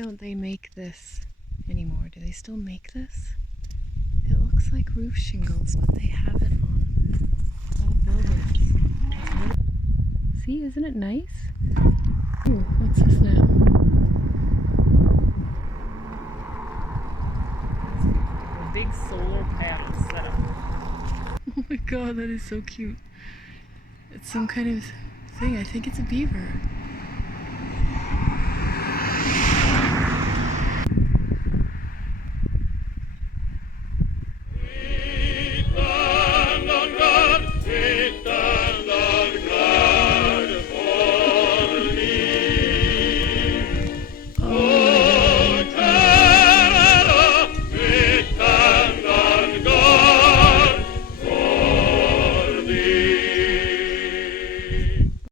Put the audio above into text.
Don't they make this anymore? Do they still make this? It looks like roof shingles, but they have it on all buildings. See, isn't it nice? Ooh, what's this now? A big solar panel setup. Oh my god, that is so cute. It's some kind of thing. I think it's a beaver.